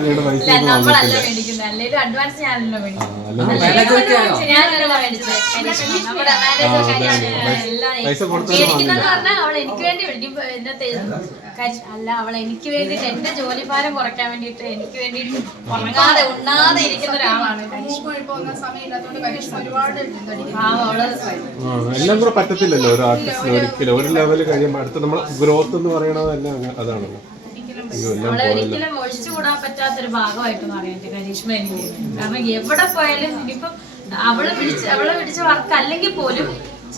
നമ്മളല്ല വന്നിട്ടില്ല മേടിക്കുന്നത്. അല്ലെങ്കിൽ അഡ്വാൻസ് ഞാനല്ലോ മേടിക്കുന്നത് എനിക്ക് പറഞ്ഞാൽ അവൾ വേണ്ടി മേടിക്കും. അല്ല അവൾ എനിക്ക് വേണ്ടിട്ട് എന്റെ ജോലിഭാരം കുറയ്ക്കാൻ വേണ്ടിട്ട് എനിക്ക് വേണ്ടിട്ട് ഉറങ്ങാതെ ഉണ്ണാതെ ഇരിക്കുന്ന ഒരാളാണ്. എല്ലാം കൂടെ പറ്റത്തില്ലല്ലോ ഒരു ആർട്ടിസ്റ്റിന് ഒരിക്കലും. ഒരു ലെവൽ കഴിയുമ്പോൾ അടുത്ത നമ്മൾ ഗ്രോത്ത് എന്ന് പറയണത് തന്നെ അതാണല്ലോ. പോയല്ലോ ഒരിക്കലും ഒഴിച്ചുകൂടാൻ പറ്റാത്തൊരു ഭാഗമായിട്ട് മാറിയിട്ട് എന്റെ കരീഷ്മ എനിക്ക്. കാരണം എവിടെ പോയാലും ഇനിയിപ്പം അവൾ പിടിച്ച് അവളെ പിടിച്ച വർക്ക് അല്ലെങ്കിൽ പോലും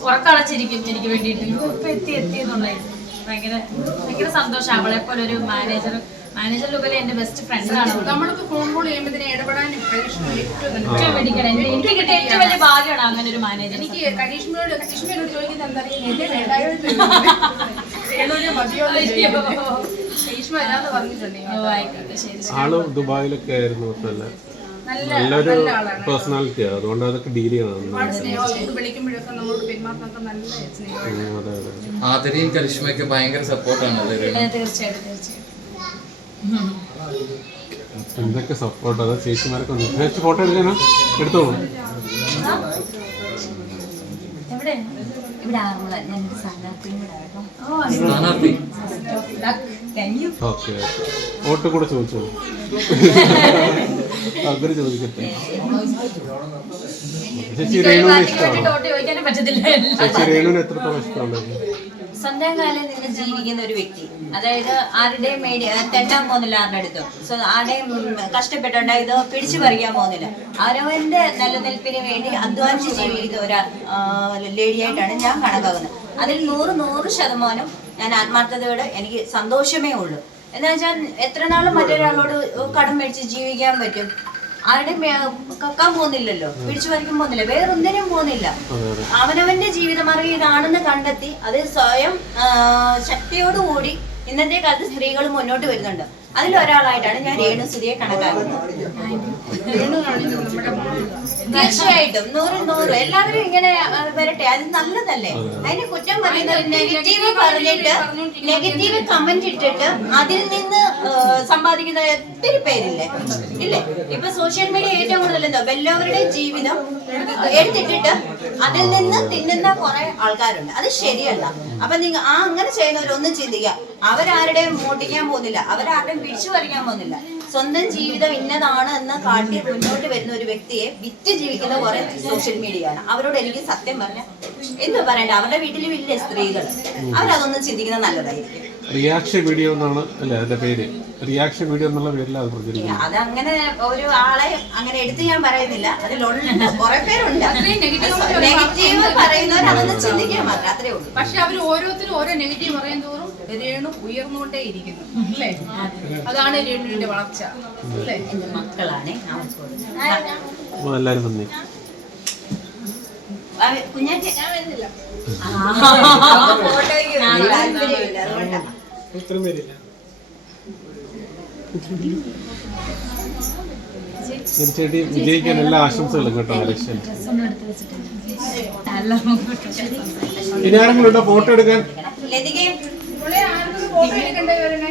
ഉറക്കളച്ചിരിക്കും എനിക്ക് വേണ്ടിയിട്ട്. ഇപ്പൊ എത്തി എത്തി എന്നുള്ളത്. ഭയങ്കര ഭയങ്കര സന്തോഷം. അവളെ പോലെ ഒരു മാനേജർ മാനേജർ ഉപരി എന്റെ ബെസ്റ്റ് ഫ്രണ്ടാണ് ആണ് നമ്മൾക്ക് ഫോൺ കോൾ ചെയ്യുമ്പോൾ പിടിക്കണം. എനിക്ക് കിട്ടിയ ഏറ്റവും വലിയ ഭാഗ്യമാണ് അങ്ങനെ ഒരു മാനേജർ എനിക്ക് കരീഷ്മയോട് കരീഷ്മയോട് ചോദിക്കുന്നത് എന്താ അറിയാം എന്നെ ആൾ ദുബായിലൊക്കെ ആയിരുന്നു നല്ല നല്ല നല്ലൊരു നല്ല ആളാണ്. പേഴ്സണാലിറ്റിയാണ് അതുകൊണ്ട് അതൊക്കെ ഡീൽ ചെയ്യണം ആതിരയും കരിഷ്മയൊക്കെ ഭയങ്കര സപ്പോർട്ടാണ് എന്തൊക്കെ സപ്പോർട്ട് അതാ ചേച്ചിമാരൊക്കെ ഒന്ന് ചേച്ചി ഫോട്ടോ എടുക്കാനോ? എടുത്തോളൂ. ഇവിടെ ആറുമുള ഞാൻ സ്ഥാനാർത്ഥിയും കൂടെ ആയിരുന്നു ഓ സ്ഥാനാർത്ഥി. യു ഓക്കെ ഓട്ട് കൂടെ ചോദിച്ചോളൂ അവർ ചോദിക്കട്ടെ? ചേച്ചി രേണുവിനെ ഇഷ്ടമാണ് ചേച്ചി രേണുവിന് എത്രത്തോളം ഇഷ്ടമുണ്ട് സ്വന്തം കാലം നിന്ന് ജീവിക്കുന്ന ഒരു വ്യക്തി. അതായത് ആരുടെയും മേടി തെണ്ടാൻ പോകുന്നില്ല ആരുടെ അടുത്തും. സോ ആരുടെയും ഇത് പിടിച്ചു പറിക്കാൻ പോകുന്നില്ല. അവരവന്റെ നിലനിൽപ്പിന് വേണ്ടി അധ്വാനിച്ച് ജീവിക്കുന്ന ഒരു ലേഡിയായിട്ടാണ് ഞാൻ കണക്കാക്കുന്നത്. അതിൽ നൂറ് നൂറ് ശതമാനം ഞാൻ ആത്മാർത്ഥതയോടെ എനിക്ക് സന്തോഷമേ ഉള്ളൂ. എന്ന് വെച്ചാൽ എത്ര നാളും മറ്റൊരാളോട് കടം മേടിച്ച് ജീവിക്കാൻ പറ്റും? ആരുടെയും മേ- കക്കാൻ പോകുന്നില്ലല്ലോ. പിടിച്ചു വലിക്കാൻ പോകുന്നില്ല. വേറൊന്നിനും പോകുന്നില്ല. അവനവന്റെ ജീവിതമാർഗം ഇതാണെന്ന് കണ്ടെത്തി അത് സ്വയം ശക്തിയോടുകൂടി ഇന്നത്തെ കാലത്ത് സ്ത്രീകൾ മുന്നോട്ട് വരുന്നുണ്ട്. അതിലൊരാളായിട്ടാണ് ഞാൻ രേണുസുതിയെ കണക്കാക്കുന്നത്. തീർച്ചയായിട്ടും. നൂറ് നൂറ്. എല്ലാവരും ഇങ്ങനെ വരട്ടെ. അത് നല്ലതല്ലേ? അതിന് കുറ്റം പറയുന്നത് നെഗറ്റീവ് പറഞ്ഞിട്ട് നെഗറ്റീവ് കമന്റ് ഇട്ടിട്ട് അതിൽ നിന്ന് സമ്പാദിക്കുന്ന ഒത്തിരി പേരില്ലേ? ഇല്ലേ? ഇപ്പൊ സോഷ്യൽ മീഡിയ ഏറ്റവും കൂടുതൽ എന്തോ? എല്ലാവരുടെയും ജീവിതം എടുത്തിട്ടിട്ട് അതിൽ നിന്ന് തിന്നുന്ന കുറെ ആൾക്കാരുണ്ട്. അത് ശരിയല്ല. അപ്പൊ നിങ്ങൾ ആ അങ്ങനെ ചെയ്യുന്നവരൊന്നും ചിന്തിക്കുക അവരാരുടെയും മോട്ടിക്കാൻ പോകുന്നില്ല. അവരാരുടെയും പിടിച്ചു പറിക്കാൻ പോകുന്നില്ല. സ്വന്തം ജീവിതം ഇന്നതാണ് എന്ന് കാട്ടി മുന്നോട്ട് വരുന്ന ഒരു വ്യക്തിയെ വിറ്റ് ജീവിക്കുന്ന കുറെ സോഷ്യൽ മീഡിയ ആണ് അവരോട് എനിക്ക് സത്യം പറഞ്ഞ എന്ത് പറയണ്ട? അവരുടെ വീട്ടിലും ഇല്ലേ സ്ത്രീകൾ അവരതൊന്നും ചിന്തിക്കുന്നത് നല്ലതായിരിക്കും. റിയാക്ഷൻ വീഡിയോ എന്നാണ് അല്ലെ അതിന്റെ പേര്. റിയാക്ഷൻ വീഡിയോ എന്നുള്ള പേരിൽ അത് പ്രചരിക്കുന്നത്. അത് അങ്ങനെ ഒരു ആളെ അങ്ങനെ എടുത്ത് ഞാൻ പറയുന്നില്ല. അതിലുണ്ട് കുറെ പേരുണ്ട്. നെഗറ്റീവ് പറയുന്നവർ അതൊന്നും ചിന്തിക്കാൻ മാത്രം അത്രേ ഉള്ളൂ. പക്ഷെ അവർ ഓരോരുത്തരും ഓരോ നെഗറ്റീവ് പറയും തോറും രേണു ഉയർന്നുകൊണ്ടേ ഇരിക്കുന്നു. അല്ലേ? അതാണ് രേണുവിന്റെ വളർച്ച. അല്ലേ? മക്കളാണ്. എല്ലാവരും നന്ദി കുഞ്ഞാറ്റി ഫോട്ടോയ്ക്ക് താല്പര്യമില്ല അതുകൊണ്ടാണ് തീർച്ചയായിട്ടും വിജയിക്കാൻ എല്ലാ ആശംസകളും കേട്ടോ ഇലക്ഷൻ ഇനി ആരെങ്കിലും ഉണ്ടോ ഫോട്ടോ എടുക്കാൻ? ലതികയും ഫോട്ടോ എടുക്കണ്ടേ വരണേ